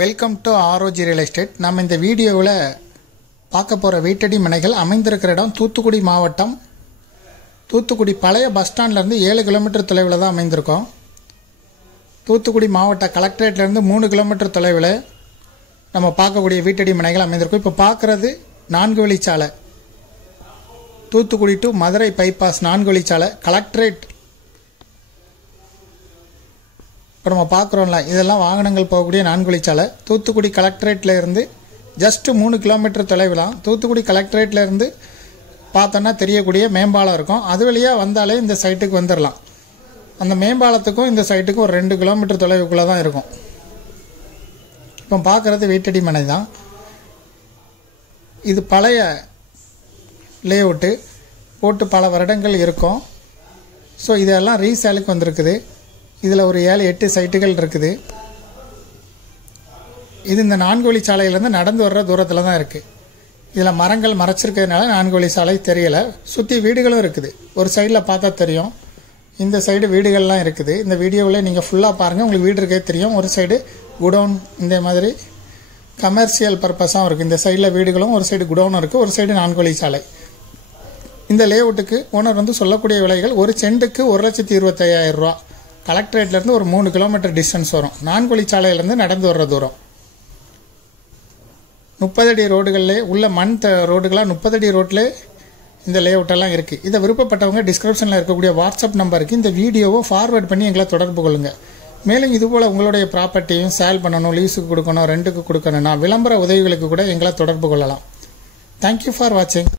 Welcome to ROG real estate. நம்ம இந்த வீடியோவில் பார்க்க போகிற வீட்டடி மனைகள் அமைந்திருக்கிற இடம் தூத்துக்குடி மாவட்டம், தூத்துக்குடி பழைய பஸ் ஸ்டாண்ட்லேருந்து 7 கிலோமீட்டர் தொலைவில் தான் அமைந்திருக்கோம். தூத்துக்குடி மாவட்ட கலெக்டரேட்லேருந்து 3 கிலோமீட்டர் தொலைவில் நம்ம பார்க்கக்கூடிய வீட்டடி மனைகள் அமைந்திருக்கோம். இப்போ பார்க்குறது 4 வழிச்சாலை, தூத்துக்குடி டு மதுரை பைபாஸ் 4 வழிச்சாலை கலெக்டரேட். இப்போ நம்ம பார்க்குறோம்ல, இதெல்லாம் வாகனங்கள் போகக்கூடிய 4 வழிச்சாலை. தூத்துக்குடி கலெக்டரேட்டில் இருந்து ஜஸ்ட்டு 3 கிலோமீட்டர் தொலைவில் தூத்துக்குடி கலெக்டரேட்டில் இருந்து பார்த்தோன்னா தெரியக்கூடிய மேம்பாலம் இருக்கும். அது வழியாக வந்தாலே இந்த சைட்டுக்கு வந்துடலாம். அந்த மேம்பாலத்துக்கும் இந்த சைட்டுக்கும் ஒரு 2 கிலோமீட்டர் தொலைவுக்குள்ளே தான் இருக்கும். இப்போ பார்க்குறது வீட்டடி மனை தான். இது பழைய லேஅவுட்டு போட்டு பல வருடங்கள் இருக்கும். ஸோ இதெல்லாம் ரீசேலுக்கு வந்திருக்குது. இதில் ஒரு 7-8 சைட்டுகள் இருக்குது. இது இந்த 4 வழிச்சாலையிலேருந்து நடந்து வர்ற தூரத்தில் தான் இருக்குது. இதில் மரங்கள் மறைச்சிருக்கிறதுனால 4 வழிச்சாலை தெரியலை. சுற்றி வீடுகளும் இருக்குது. ஒரு சைடில் பார்த்தா தெரியும், இந்த சைடு வீடுகள்லாம் இருக்குது. இந்த வீடியோவில் நீங்கள் ஃபுல்லாக பாருங்கள், உங்களுக்கு வீடு இருக்கே தெரியும். ஒரு சைடு குடோன், இந்த மாதிரி கமர்ஷியல் பர்பஸாகவும் இருக்குது. இந்த சைடில் வீடுகளும், ஒரு சைடு குடோனும் இருக்குது, ஒரு சைடு 4 வழிச்சாலை. இந்த லேஅவுட்டுக்கு ஓனர் சொல்லக்கூடிய விலைகள் ஒரு சென்ட்டுக்கு 1,25,000 ரூபா. கலெக்டரேட்லேருந்து ஒரு 3 கிலோமீட்டர் டிஸ்டன்ஸ் வரும். 4 வழிச்சாலையிலேருந்து நடந்து வர்ற தூரம். 30 அடி ரோடுகளில் உள்ள மண் ரோடுகளாக 30 அடி ரோட்டில் இந்த லேஅவுட்டெல்லாம் இருக்குது. இதை விருப்பப்பட்டவங்க டிஸ்கிரிப்ஷனில் இருக்கக்கூடிய வாட்ஸ்அப் நம்பருக்கு இந்த வீடியோவை ஃபார்வேர்ட் பண்ணி எங்களை தொடர்பு கொள்ளுங்கள். மேலும் இதுபோல் உங்களுடைய ப்ராப்பர்ட்டியும் சேல் பண்ணணும், லீஸுக்கு கொடுக்கணும், ரெண்ட்டுக்கு கொடுக்கணும்னா விளம்பர உதவிகளுக்கு கூட எங்களை தொடர்பு கொள்ளலாம். தேங்க்யூ ஃபார் வாட்சிங்.